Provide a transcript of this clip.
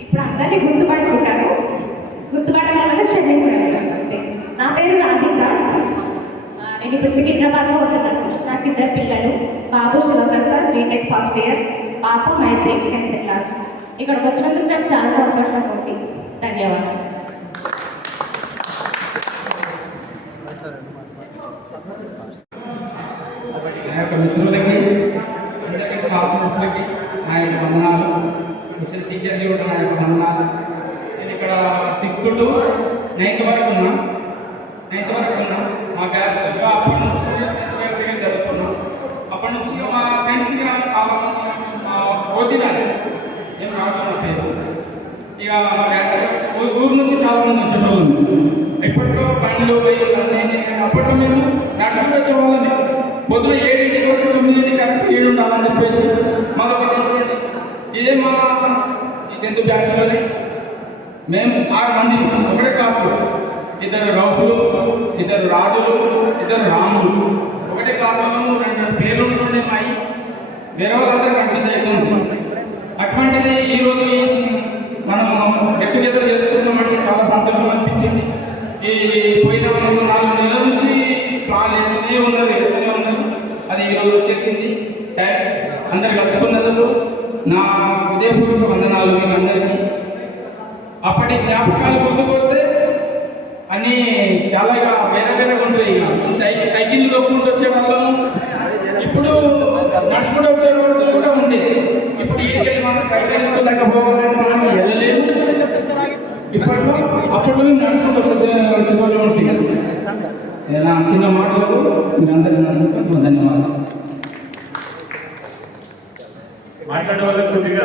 ఇప్పుడు అందరినీ గుర్తుపట్టుకుంటారు. గుర్తుపట్టడం క్షమించండి. నా పేరు రాధిక. నేను ఇప్పుడు సికింద్రాబాద్లో ఉంటున్నాను. నాకు 2 పిల్లలు. బాబు శివప్రసాద్ బీటెక్ ఫస్ట్ ఇయర్, పాప మైత్రి 10th క్లాస్. ఇక్కడికి వచ్చినందుకు నాకు చాలా సంతోషంగా ఉంది. ధన్యవాదాలు. మిత్రులకి, క్లాస్మేట్స్లకి నా యొక్క వందనాలు. వచ్చిన టీచర్కి కూడా నా యొక్క వందనాలు. నేను ఇక్కడ 6th to 9th వరకు ఉన్నా. మా బ్యాచ్ అప్పటి నుంచి జరుపుకున్నాం. అప్పటి నుంచి మా ఫ్రెండ్స్ చాలా పోటీ రాదు. ఏం రాదు నా పేరు. ఇక మా బ్యాచ్ ఊరు నుంచి చాలా మంది వచ్చేటోళ్ళు. ఎప్పట్లో బండ్లు అప్పట్లో మేము నడుచుకుంటూ వచ్చేవాళ్ళని. పొద్దున 7 వరకు 9 కరెక్ట్ 7 ఉండాలని చెప్పేసి మొదలుపెట్టినటువంటి ఇదే మా ఈ 10th బ్యాచ్లోనే మేము 6 మంది ఒకటే క్లాసులో. 2 రౌపులు, 2 రాజులు, 2 రాములు. ఒకటే క్లాసులో 2 పేర్లు ఉంటుండే మాయి. వేరే వాళ్ళందరూ కన్ఫ్యూజ్ అవుతుంది. అటువంటిది ఈరోజు మనం గెట్ టుగెదర్ చేసుకుంటామంటే చాలా సంతోషం అనిపించింది. ఈ పోయిన 4 నెలల నుంచి ప్లాన్ వేస్తూనే ఉన్నారు. అది ఈరోజు వచ్చేసింది. అందరు కలుసుకున్నందుకు నా హృదయపూర్వక వందనాలు మీకు అందరికీ. అప్పటి జ్ఞాపకాలు గుర్తుకొస్తే అన్నీ చాలా వేరే ఉంటాయి. సైకిల్ తొక్కుంటూ వచ్చే వాళ్ళము, ఇప్పుడు నడుచుకుంటూ వచ్చే వాళ్ళు కూడా ఉంది. ఇప్పుడు ఈడికెళ్ళి మనం కైలేసుకోలేకపోవాలని మనం వెళ్ళలేదు. ఇప్పట్లో అప్పట్లో నడుచుకుంటూ వచ్చే వాళ్ళు ఉంటుంది. నా చిన్న మాటలకు మీరందరికీ ధన్యవాదాలు. మాట్లాడే వాళ్ళకి కొద్దిగా